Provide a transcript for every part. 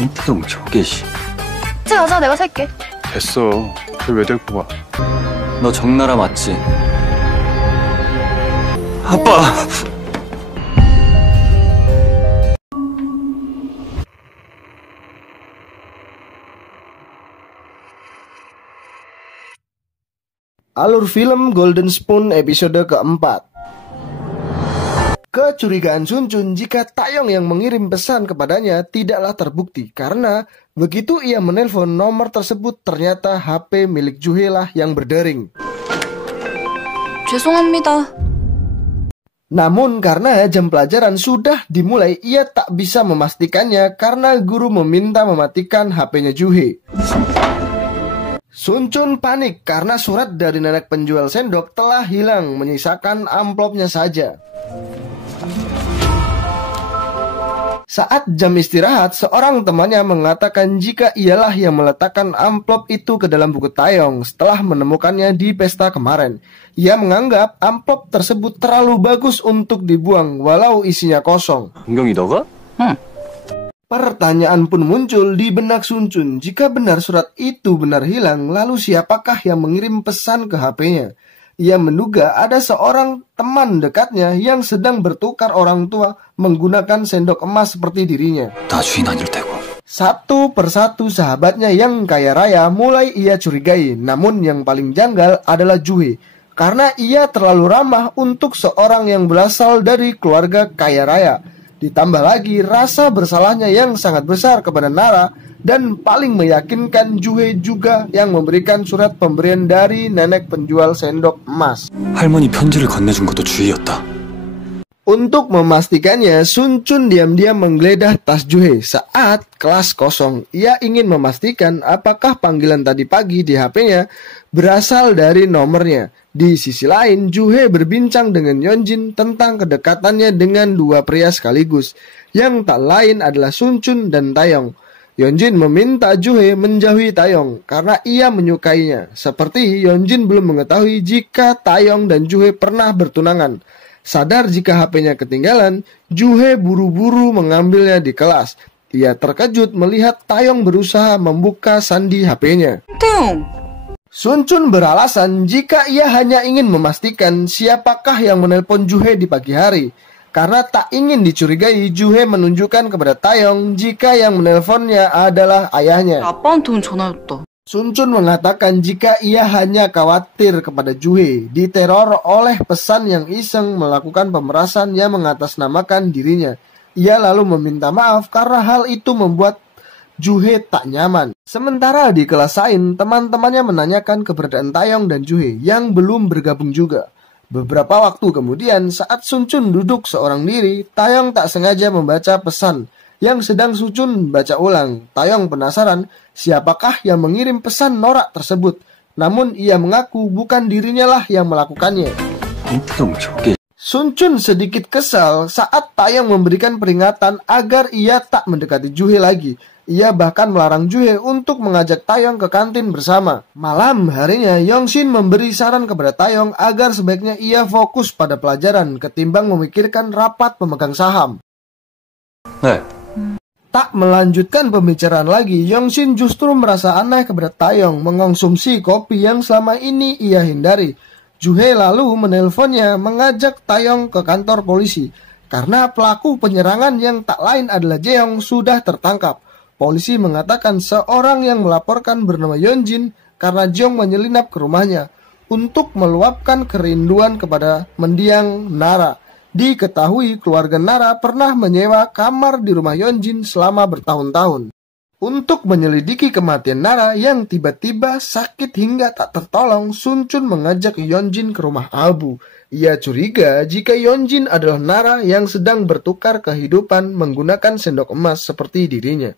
이놈 저게씨. 가자, 내가 살게. 됐어. 쟤 왜 데리고 가? 너 정나라 맞지? 아빠! Alur film Golden Spoon episode keempat. Kecurigaan Sun Chun jika Taeyong yang mengirim pesan kepadanya tidaklah terbukti karena begitu ia menelpon nomor tersebut ternyata HP milik Joo-hee lah yang berdering. 죄송합니다. Namun karena jam pelajaran sudah dimulai, ia tak bisa memastikannya karena guru meminta mematikan HP-nya Joo-hee. Sun Chun panik karena surat dari nenek penjual sendok telah hilang, menyisakan amplopnya saja. Saat jam istirahat, seorang temannya mengatakan jika ialah yang meletakkan amplop itu ke dalam buku Taeyong setelah menemukannya di pesta kemarin. Ia menganggap amplop tersebut terlalu bagus untuk dibuang walau isinya kosong. 은경이 너가? Pertanyaan pun muncul di benak Sun Chun, jika benar surat itu benar hilang, lalu siapakah yang mengirim pesan ke HP-nya? Ia menduga ada seorang teman dekatnya yang sedang bertukar orang tua menggunakan sendok emas seperti dirinya. 나 주인 아닐 테고. Satu persatu sahabatnya yang kaya raya mulai ia curigai, namun yang paling janggal adalah Joo-hee, karena ia terlalu ramah untuk seorang yang berasal dari keluarga kaya raya. Ditambah lagi rasa bersalahnya yang sangat besar kepada Nara, dan paling meyakinkan Joo-hee juga yang memberikan surat pemberian dari nenek penjual sendok emas. 할머니 편지를 건네준 것도 주희였다. Untuk memastikannya, Sun Chun diam-diam menggeledah tas Joo-hee saat kelas kosong. Ia ingin memastikan apakah panggilan tadi pagi di HP-nya berasal dari nomornya. Di sisi lain, Joo-hee berbincang dengan Yeonjin tentang kedekatannya dengan dua pria sekaligus, yang tak lain adalah Sun Chun dan Taeyong. Yeonjin meminta Joo-hee menjauhi Taeyong karena ia menyukainya. Seperti Yeonjin belum mengetahui jika Taeyong dan Joo-hee pernah bertunangan. Sadar jika HP-nya ketinggalan, Joo-hee buru-buru mengambilnya di kelas. Ia terkejut melihat Taeyong berusaha membuka sandi HP-nya. 태용, Sun Chun beralasan jika ia hanya ingin memastikan siapakah yang menelpon Joo-hee di pagi hari. Karena tak ingin dicurigai, Joo-hee menunjukkan kepada Taeyong jika yang menelponnya adalah ayahnya. 아빠한테 온 전화였다. Sun Chun mengatakan jika ia hanya khawatir kepada Joo-hee diteror oleh pesan yang iseng melakukan pemerasan yang mengatasnamakan dirinya. Ia lalu meminta maaf karena hal itu membuat Joo-hee tak nyaman. Sementara di kelas lain, teman-temannya menanyakan keberadaan Taeyong dan Joo-hee yang belum bergabung juga. Beberapa waktu kemudian, saat Sun Chun duduk seorang diri, Taeyong tak sengaja membaca pesan yang sedang Sun Chun baca ulang. Taeyong penasaran siapakah yang mengirim pesan norak tersebut. Namun ia mengaku bukan dirinya lah yang melakukannya. 이놈 저게. Sun Chun sedikit kesal saat Taeyong memberikan peringatan agar ia tak mendekati Joo-hee lagi. Ia bahkan melarang Joo-hee untuk mengajak Taeyong ke kantin bersama. Malam harinya, Yeonjin memberi saran kepada Taeyong agar sebaiknya ia fokus pada pelajaran ketimbang memikirkan rapat pemegang saham. 네. Tak melanjutkan pembicaraan lagi, Yeonjin justru merasa aneh kepada Taeyong mengonsumsi kopi yang selama ini ia hindari. Joo-hee lalu menelponnya mengajak Taeyong ke kantor polisi karena pelaku penyerangan yang tak lain adalah Jeong sudah tertangkap. Polisi mengatakan seorang yang melaporkan bernama Yeonjin karena Jeong menyelinap ke rumahnya untuk meluapkan kerinduan kepada mendiang Nara. Diketahui keluarga Nara pernah menyewa kamar di rumah Yeonjin selama bertahun-tahun. Untuk menyelidiki kematian Nara yang tiba-tiba sakit hingga tak tertolong, Sun Chun mengajak Yeonjin ke rumah Abu. Ia curiga jika Yeonjin adalah Nara yang sedang bertukar kehidupan menggunakan sendok emas seperti dirinya.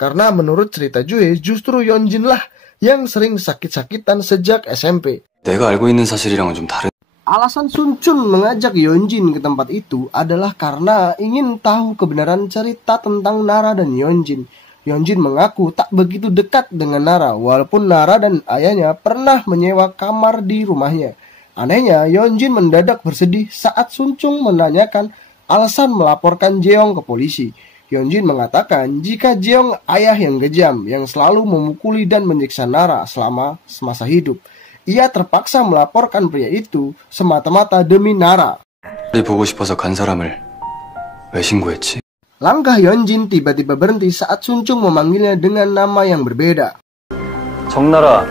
Karena menurut cerita Joo-hee, justru Yeonjin lah yang sering sakit-sakitan sejak SMP. 내가 알고 있는 사실이랑은 좀 다른. Alasan Sun Chun mengajak Yeonjin ke tempat itu adalah karena ingin tahu kebenaran cerita tentang Nara dan Yeonjin. Yeonjin mengaku tak begitu dekat dengan Nara, walaupun Nara dan ayahnya pernah menyewa kamar di rumahnya. Anehnya, Yeonjin mendadak bersedih saat Sun Chun menanyakan alasan melaporkan Jeong ke polisi. Hyunjin mengatakan jika Jeong ayah yang kejam yang selalu memukuli dan menyiksa Nara selama semasa hidup. Ia terpaksa melaporkan pria itu semata-mata demi Nara. 보고 싶어서 간 사람을 왜 신고했지? Langkah Hyunjin tiba-tiba berhenti saat Sunchung memanggilnya dengan nama yang berbeda. 정나라.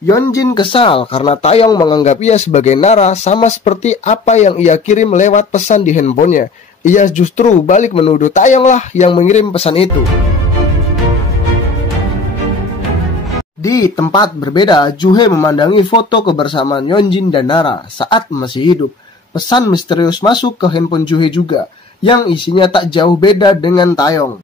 Hyunjin kesal karena Taeyong menganggap ia sebagai Nara sama seperti apa yang ia kirim lewat pesan di handphonenya. Ia justru balik menuduh Taeyong lah yang mengirim pesan itu. Di tempat berbeda, Juhe memandangi foto kebersamaan Hyunjin dan Nara saat masih hidup. Pesan misterius masuk ke handphone Juhe juga, yang isinya tak jauh beda dengan Taeyong.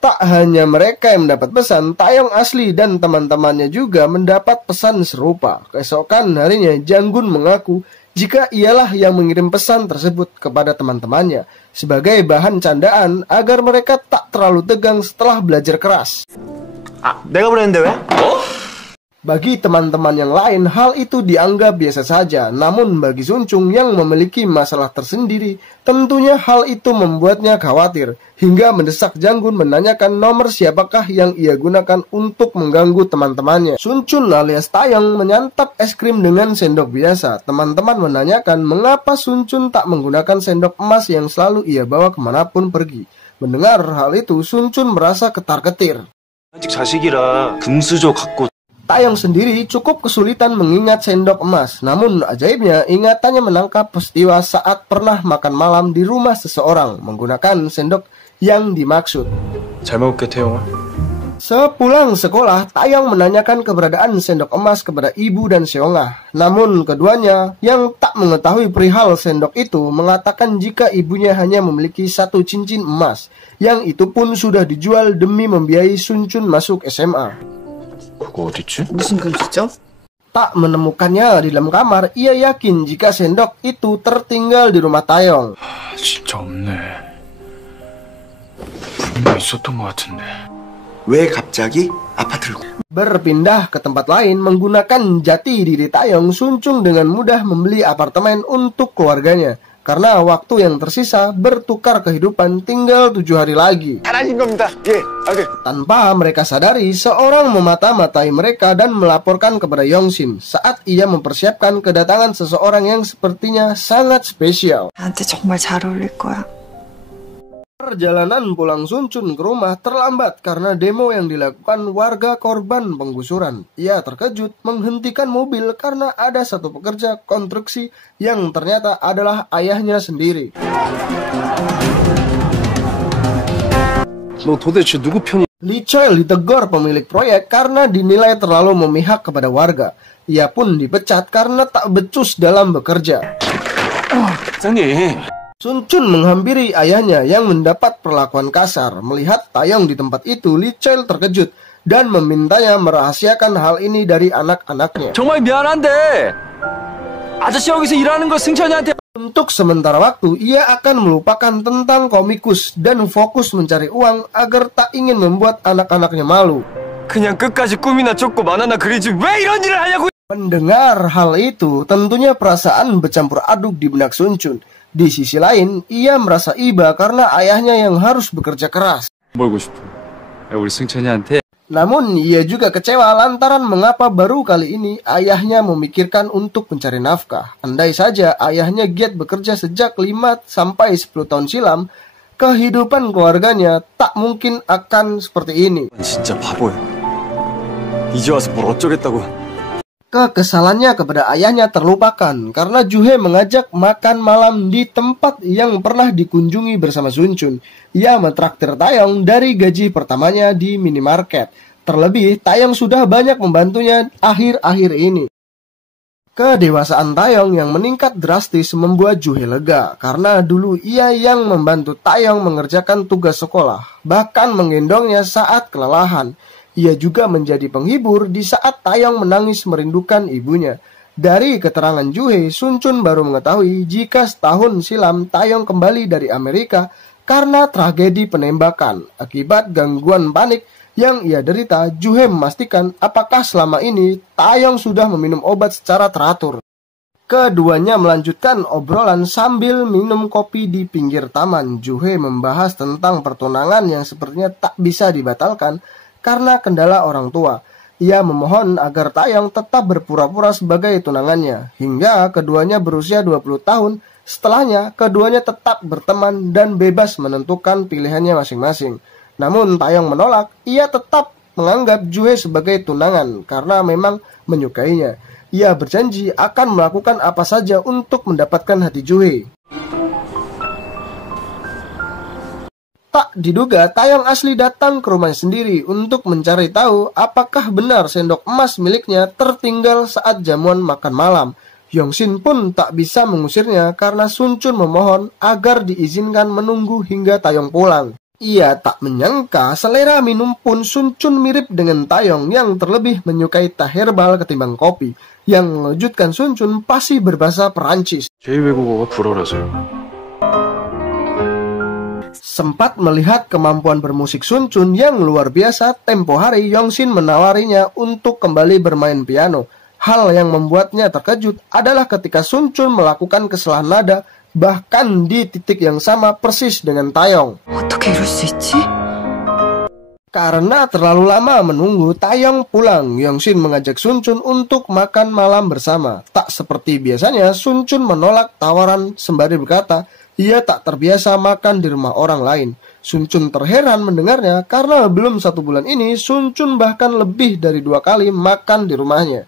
Tak hanya mereka yang mendapat pesan, Taeyong asli dan teman-temannya juga mendapat pesan serupa. Keesokan harinya, Janggun mengaku jika ialah yang mengirim pesan tersebut kepada teman-temannya sebagai bahan candaan agar mereka tak terlalu tegang setelah belajar keras. 내가 보냈는데 왜? Bagi teman-teman yang lain, hal itu dianggap biasa saja. Namun bagi Sunchung yang memiliki masalah tersendiri, tentunya hal itu membuatnya khawatir. Hingga mendesak Janggun menanyakan nomor siapakah yang ia gunakan untuk mengganggu teman-temannya. Sunchun alias Taeyong menyantap es krim dengan sendok biasa. Teman-teman menanyakan mengapa Sunchun tak menggunakan sendok emas yang selalu ia bawa kemanapun pergi. Mendengar hal itu, Sunchun merasa ketar-ketir. 아직 자식이라 금수저 갖고 Taeyong sendiri cukup kesulitan mengingat sendok emas. Namun ajaibnya ingatannya menangkap peristiwa saat pernah makan malam di rumah seseorang menggunakan sendok yang dimaksud. 잘 먹을게 태용아. Sepulang sekolah, Taeyong menanyakan keberadaan sendok emas kepada ibu dan Seongah. Namun keduanya yang tak mengetahui perihal sendok itu mengatakan jika ibunya hanya memiliki satu cincin emas, yang itu pun sudah dijual demi membiayai Sunchun masuk SMA. 그거 어딨지? 무슨 금수저? Tak menemukannya di dalam kamar, ia yakin jika sendok itu tertinggal di rumah Taeyong. 진짜 없네. 분명 있었던 것 같은데. 왜 갑자기 아파트를 Berpindah ke tempat lain menggunakan jati diri Taeyong, Sunchung dengan mudah membeli apartemen untuk keluarganya. Karena waktu yang tersisa bertukar kehidupan tinggal 7 hari lagi. 잘하신 겁니다. 예, 오케이. Tanpa mereka sadari, seorang memata-matai mereka dan melaporkan kepada Yongshin saat ia mempersiapkan kedatangan seseorang yang sepertinya sangat spesial. 나한테 정말 잘 어울릴 거야. Perjalanan pulang Sunchun ke rumah terlambat karena demo yang dilakukan warga korban penggusuran. Ia terkejut menghentikan mobil karena ada satu pekerja konstruksi yang ternyata adalah ayahnya sendiri. 너 도대체 누구 편이? Lee Choi ditegur pemilik proyek karena dinilai terlalu memihak kepada warga. Ia pun dipecat karena tak becus dalam bekerja. 사장님. Sunchun menghampiri ayahnya yang mendapat perlakuan kasar. Melihat Taeyong di tempat itu, Lee Choi terkejut dan memintanya merahasiakan hal ini dari anak-anaknya. 정말 미안한데 아저씨 여기서 일하는 거 승천이한테. Untuk sementara waktu, ia akan melupakan tentang komikus dan fokus mencari uang agar tak ingin membuat anak-anaknya malu. 그냥 끝까지 꿈이나 쫓고 만화나 그리지 왜 이런 일을 하냐고. Mendengar hal itu, tentunya perasaan bercampur aduk di benak Sunchun. Di sisi lain, ia merasa iba karena ayahnya yang harus bekerja keras. 멀고 싶어. 우리 승천이한테. Namun, ia juga kecewa lantaran mengapa baru kali ini ayahnya memikirkan untuk mencari nafkah. Andai saja ayahnya giat bekerja sejak 5-10 tahun silam, kehidupan keluarganya tak mungkin akan seperti ini. 진짜 바보야. 이제 와서 뭘 어쩌겠다고. Kekesalannya kepada ayahnya terlupakan karena Juhe mengajak makan malam di tempat yang pernah dikunjungi bersama Sunchun. Ia mentraktir Taeyong dari gaji pertamanya di minimarket. Terlebih, Taeyong sudah banyak membantunya akhir-akhir ini. Kedewasaan Taeyong yang meningkat drastis membuat Juhe lega karena dulu ia yang membantu Taeyong mengerjakan tugas sekolah, bahkan menggendongnya saat kelelahan. Ia juga menjadi penghibur di saat Taeyong menangis merindukan ibunya. Dari keterangan Juhe, Sunchun baru mengetahui jika setahun silam Taeyong kembali dari Amerika karena tragedi penembakan. Akibat gangguan panik yang ia derita, Juhe memastikan apakah selama ini Taeyong sudah meminum obat secara teratur. Keduanya melanjutkan obrolan sambil minum kopi di pinggir taman. Juhe membahas tentang pertunangan yang sepertinya tak bisa dibatalkan karena kendala orang tua. Ia memohon agar Taeyong tetap berpura-pura sebagai tunangannya hingga keduanya berusia 20 tahun. Setelahnya, keduanya tetap berteman dan bebas menentukan pilihannya masing-masing. Namun Taeyong menolak. Ia tetap menganggap Juhe sebagai tunangan karena memang menyukainya. Ia berjanji akan melakukan apa saja untuk mendapatkan hati Juhe. Tak diduga, Taeyong asli datang ke rumahnya sendiri untuk mencari tahu apakah benar sendok emas miliknya tertinggal saat jamuan makan malam. Yongshin pun tak bisa mengusirnya karena Sun Chun memohon agar diizinkan menunggu hingga Taeyong pulang. Ia tak menyangka selera minum pun Sun Chun mirip dengan Taeyong yang terlebih menyukai teh herbal ketimbang kopi. Yang mengejutkan Sun Chun pasti berbahasa Perancis. 제2외국어가 불어라서. Sempat melihat kemampuan bermusik Sun Chun yang luar biasa, tempo hari Yongshin menawarinya untuk kembali bermain piano. Hal yang membuatnya terkejut adalah ketika Sun Chun melakukan kesalahan nada, bahkan di titik yang sama persis dengan Taeyong. 어떻게 이럴 수 있지? Karena terlalu lama menunggu, Taeyong pulang. Yongshin mengajak Sun Chun untuk makan malam bersama. Tak seperti biasanya, Sun Chun menolak tawaran sembari berkata, ia tak terbiasa makan di rumah orang lain. Sun Chun terheran mendengarnya karena belum 1 bulan ini, Sun Chun bahkan lebih dari 2 kali makan di rumahnya.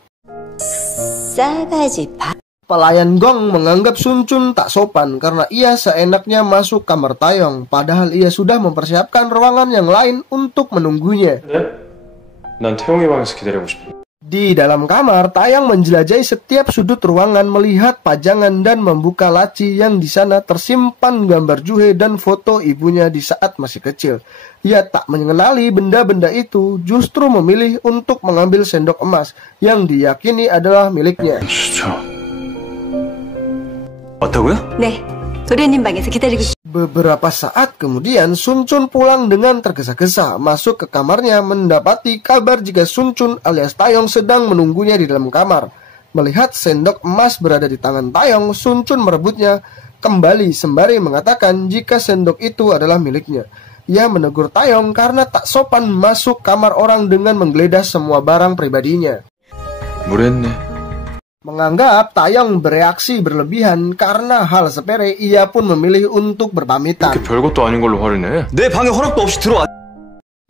Pelayan gong menganggap Sun Chun tak sopan karena ia seenaknya masuk kamar Taeyong, padahal ia sudah mempersiapkan ruangan yang lain untuk menunggunya. 난 태용이 방에서 기다리고 싶어. Di dalam kamar, Taeyong menjelajahi setiap sudut ruangan, melihat pajangan dan membuka laci yang di sana tersimpan gambar Juhe dan foto ibunya di saat masih kecil. Ia tak mengenali benda-benda itu, justru memilih untuk mengambil sendok emas yang diyakini adalah miliknya. 어떠고요? 네, 도련님 방에서 기다리고 있... Beberapa saat kemudian, Sun Chun pulang dengan tergesa-gesa. Masuk ke kamarnya, mendapati kabar jika Sun Chun alias Taeyong sedang menunggunya di dalam kamar. Melihat sendok emas berada di tangan Taeyong, Sun Chun merebutnya kembali sembari mengatakan jika sendok itu adalah miliknya. Ia menegur Taeyong karena tak sopan masuk kamar orang dengan menggeledah semua barang pribadinya. 무례했네. Menganggap Taeyong bereaksi berlebihan karena hal sepele, ia pun memilih untuk berpamitan. 별것도 아닌 걸로 화를 내. 내 방에 허락도 없이 들어와.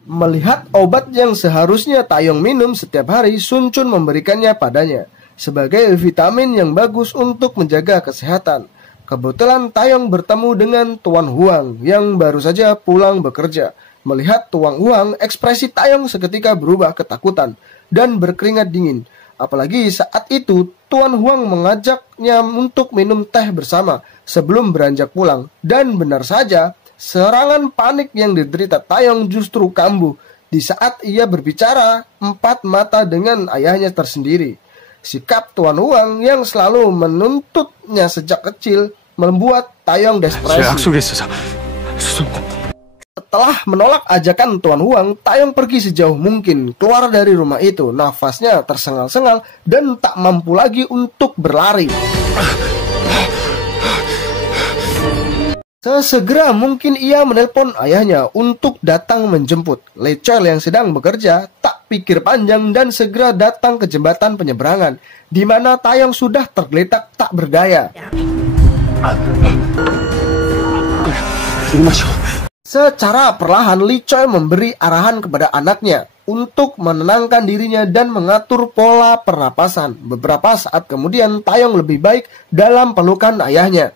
Melihat obat yang seharusnya Taeyong minum setiap hari, Sun Chun memberikannya padanya sebagai vitamin yang bagus untuk menjaga kesehatan. Kebetulan Taeyong bertemu dengan Tuan Huang yang baru saja pulang bekerja. Melihat Tuan Huang, ekspresi Taeyong seketika berubah ketakutan dan berkeringat dingin. Apalagi saat itu Tuan Huang mengajaknya untuk minum teh bersama sebelum beranjak pulang. Dan benar saja, serangan panik yang diderita Taeyong justru kambuh di saat ia berbicara empat mata dengan ayahnya tersendiri. Sikap Tuan Huang yang selalu menuntutnya sejak kecil membuat Taeyong depresi. Setelah menolak ajakan Tuan Huang, Taeyong pergi sejauh mungkin keluar dari rumah itu. Nafasnya tersengal-sengal dan tak mampu lagi untuk berlari. Sesegera mungkin ia menelpon ayahnya untuk datang menjemput. Lee Choi yang sedang bekerja tak pikir panjang dan segera datang ke jembatan penyeberangan, di mana Taeyong sudah tergeletak tak berdaya. Secara perlahan Lee Choi memberi arahan kepada anaknya untuk menenangkan dirinya dan mengatur pola pernapasan. Beberapa saat kemudian Taeyong lebih baik dalam pelukan ayahnya.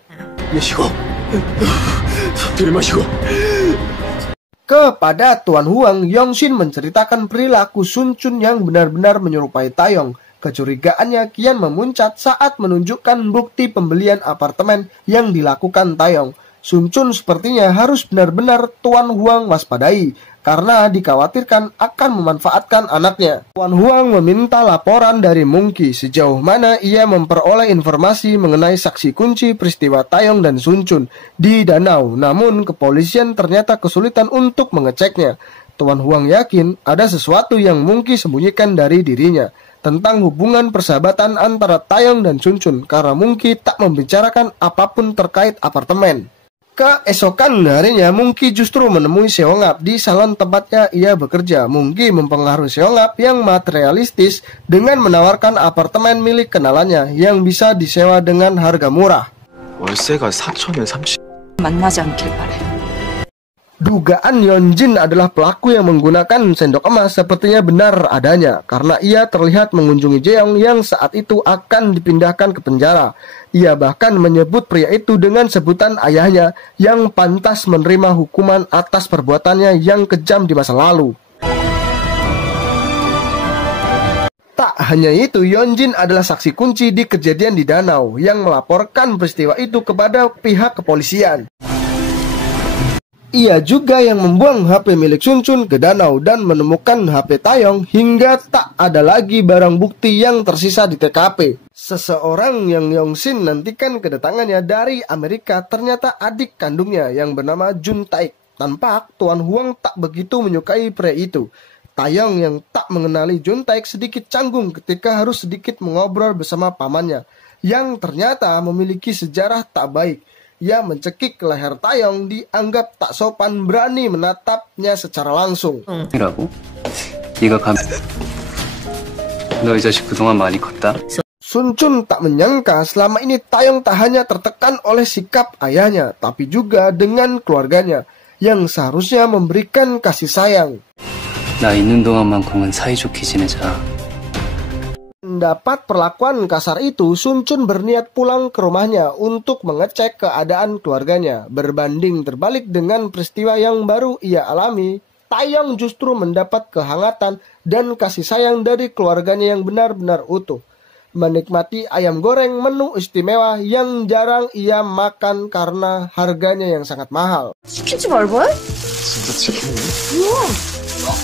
Kepada Tuan Huang, Yongshin menceritakan perilaku Sun Chun yang benar-benar menyerupai Taeyong. Kecurigaannya kian memuncak saat menunjukkan bukti pembelian apartemen yang dilakukan Taeyong. Sun Chun sepertinya harus benar-benar Tuan Huang waspadai karena dikhawatirkan akan memanfaatkan anaknya. Tuan Huang meminta laporan dari Monkey sejauh mana ia memperoleh informasi mengenai saksi kunci peristiwa Taeyong dan Sun Chun di danau. Namun kepolisian ternyata kesulitan untuk mengeceknya. Tuan Huang yakin ada sesuatu yang Monkey sembunyikan dari dirinya. tentang hubungan persahabatan antara Taeyong dan Sunchun karena Monkey tak membicarakan apapun terkait apartemen. Keesokan harinya, Monkey justru menemui Seongap di salon tempatnya ia bekerja. Monkey mempengaruhi Seongap yang materialistis dengan menawarkan apartemen milik kenalannya yang bisa disewa dengan harga murah. 월세가 4천에 30. 만나지 않길 바래. Dugaan Yeonjin adalah pelaku yang menggunakan sendok emas sepertinya benar adanya karena ia terlihat mengunjungi Jeong yang saat itu akan dipindahkan ke penjara. Ia bahkan menyebut pria itu dengan sebutan ayahnya yang pantas menerima hukuman atas perbuatannya yang kejam di masa lalu. Tak hanya itu, Yeonjin adalah saksi kunci di kejadian di danau yang melaporkan peristiwa itu kepada pihak kepolisian. Ia juga yang membuang HP milik Sunchun ke danau dan menemukan HP Taeyong hingga tak ada lagi barang bukti yang tersisa di TKP. Seseorang yang Yongsin nantikan kedatangannya dari Amerika ternyata adik kandungnya yang bernama Jun Taek. Tampak Tuan Huang tak begitu menyukai pria itu. Taeyong yang tak mengenali Jun Taek sedikit canggung ketika harus sedikit mengobrol bersama pamannya yang ternyata memiliki sejarah tak baik. Ia mencekik leher Taeyong dianggap tak sopan berani menatapnya secara langsung. 라고? 네가 감... 너 이 자식 그동안 많이 컸다? Sunchun tak menyangka selama ini Taeyong tak hanya tertekan oleh sikap ayahnya, tapi juga dengan keluarganya yang seharusnya memberikan kasih sayang. 나 있는 동안만큼은 사이좋게 지내자. Mendapat perlakuan kasar itu, Sunchun berniat pulang ke rumahnya untuk mengecek keadaan keluarganya. Berbanding terbalik dengan peristiwa yang baru ia alami, Taeyong justru mendapat kehangatan dan kasih sayang dari keluarganya yang benar-benar utuh. Menikmati ayam goreng menu istimewa yang jarang ia makan karena harganya yang sangat mahal. 시키지 말걸?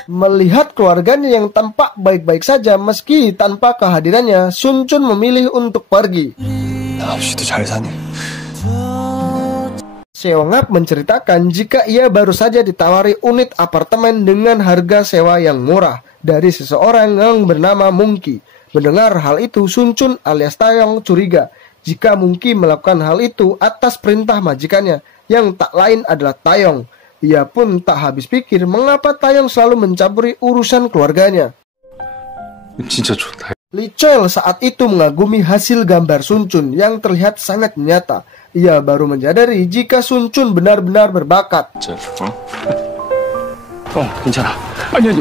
Melihat keluarganya yang tampak baik-baik saja meski tanpa kehadirannya, Sunchun memilih untuk pergi. 아버지도 잘 사네. Seongap menceritakan jika ia baru saja ditawari unit apartemen dengan harga sewa yang murah dari seseorang yang bernama Monkey. Mendengar hal itu, Sunchun alias Taeyong curiga jika Monkey melakukan hal itu atas perintah majikannya yang tak lain adalah Taeyong. Ia pun tak habis pikir mengapa Taeyong selalu mencampuri urusan keluarganya. 진짜 좋다. Lee Chol saat itu mengagumi hasil gambar Sunchun yang terlihat sangat nyata. Ia baru menyadari jika Sunchun benar-benar berbakat. 진짜 괜찮아. 아니,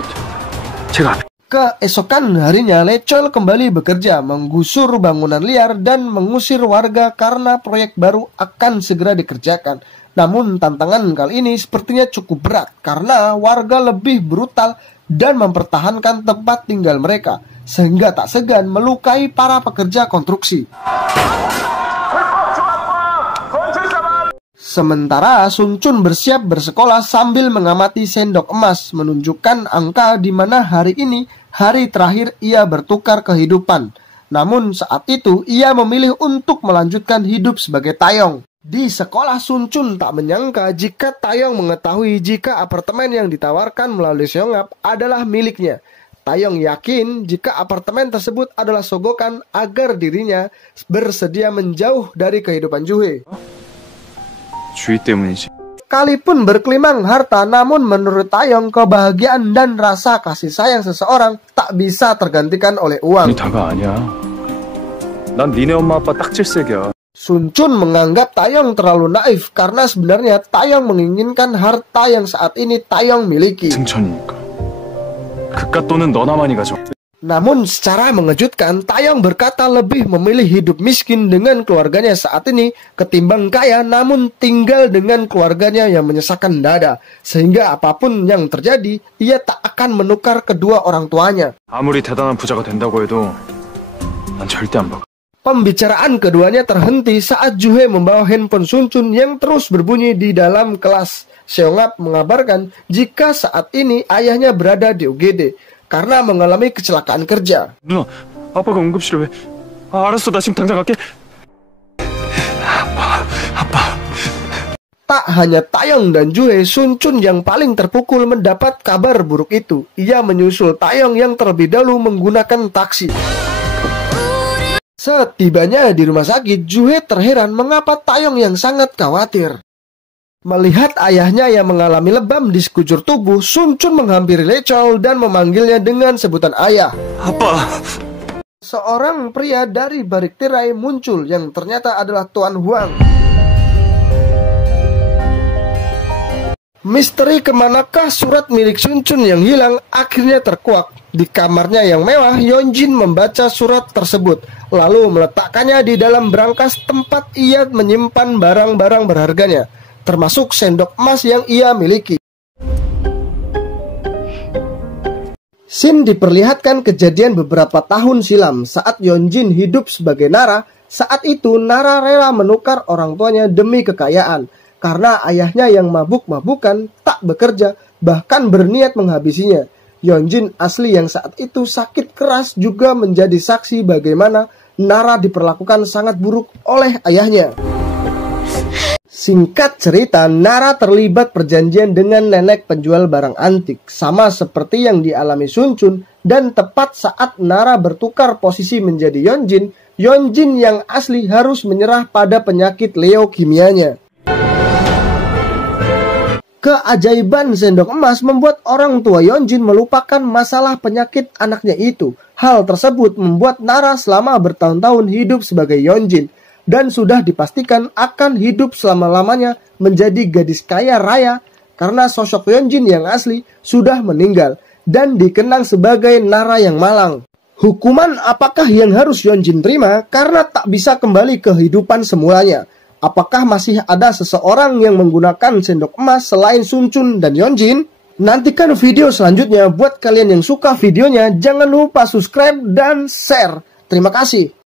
제가... Keesokan harinya, Lee Chol kembali bekerja, menggusur bangunan liar dan mengusir warga karena proyek baru akan segera dikerjakan. Namun tantangan kali ini sepertinya cukup berat karena warga lebih brutal dan mempertahankan tempat tinggal mereka sehingga tak segan melukai para pekerja konstruksi. Sementara Sunchun bersiap bersekolah sambil mengamati sendok emas menunjukkan angka di mana hari ini hari terakhir ia bertukar kehidupan. Namun saat itu ia memilih untuk melanjutkan hidup sebagai Taeyong. Di sekolah, Sunchun tak menyangka jika Taeyong mengetahui jika apartemen yang ditawarkan melalui Seongap adalah miliknya. Taeyong yakin jika apartemen tersebut adalah sogokan agar dirinya bersedia menjauh dari kehidupan Juhe. 주의 때문이지. Sekalipun berkelimang harta, namun menurut Taeyong kebahagiaan dan rasa kasih sayang seseorang tak bisa tergantikan oleh uang. 네 다가 아니야. 난 니네 엄마 아빠 딱 질색이야. Sunchun menganggap Taeyong terlalu naif karena sebenarnya Taeyong menginginkan harta yang saat ini Taeyong miliki. 승천이니까. 그깟 돈은 너나 많이 가져. Namun secara mengejutkan, Taeyong berkata lebih memilih hidup miskin dengan keluarganya saat ini ketimbang kaya namun tinggal dengan keluarganya yang menyesakkan dada. Sehingga apapun yang terjadi, ia tak akan menukar kedua orang tuanya. 아무리 대단한 부자가 된다고 해도 난 절대 안 바꿔. Pembicaraan keduanya terhenti saat Juhe membawa handphone Sunchun yang terus berbunyi di dalam kelas. Seongap mengabarkan jika saat ini ayahnya berada di UGD karena mengalami kecelakaan kerja. 누나, 아빠가 응급실에 왜? 알았어, 나 지금 당장 갈게. 아빠. Tak hanya Taeyong dan Juhe, Sun Chun yang paling terpukul mendapat kabar buruk itu. Ia menyusul Taeyong yang terlebih dahulu menggunakan taksi. Setibanya di rumah sakit, Juhe terheran mengapa Taeyong yang sangat khawatir. Melihat ayahnya yang mengalami lebam di sekujur tubuh, Sun Chun menghampiri Lee Chol dan memanggilnya dengan sebutan ayah. Apa? Seorang pria dari balik tirai muncul yang ternyata adalah Tuan Huang. Misteri kemanakah surat milik Sun Chun yang hilang akhirnya terkuak. Di kamarnya yang mewah, Yeonjin membaca surat tersebut, lalu meletakkannya di dalam brankas tempat ia menyimpan barang-barang berharganya, termasuk sendok emas yang ia miliki. Scene diperlihatkan kejadian beberapa tahun silam saat Yeonjin hidup sebagai Nara. Saat itu Nara rela menukar orang tuanya demi kekayaan, karena ayahnya yang mabuk-mabukan tak bekerja, bahkan berniat menghabisinya. Yeonjin asli yang saat itu sakit keras juga menjadi saksi bagaimana Nara diperlakukan sangat buruk oleh ayahnya. Singkat cerita, Nara terlibat perjanjian dengan nenek penjual barang antik, sama seperti yang dialami Sun Chun, dan tepat saat Nara bertukar posisi menjadi Yeonjin, Yeonjin yang asli harus menyerah pada penyakit leukemianya. Keajaiban sendok emas membuat orang tua Yeonjin melupakan masalah penyakit anaknya itu. Hal tersebut membuat Nara selama bertahun-tahun hidup sebagai Yeonjin, dan sudah dipastikan akan hidup selama-lamanya menjadi gadis kaya raya karena sosok Yeonjin yang asli sudah meninggal dan dikenang sebagai Nara yang malang. Hukuman apakah yang harus Yeonjin terima karena tak bisa kembali ke kehidupan semulanya? Apakah masih ada seseorang yang menggunakan sendok emas selain Sun Chun dan Yeonjin? Nantikan video selanjutnya. Buat kalian yang suka videonya, jangan lupa subscribe dan share. Terima kasih.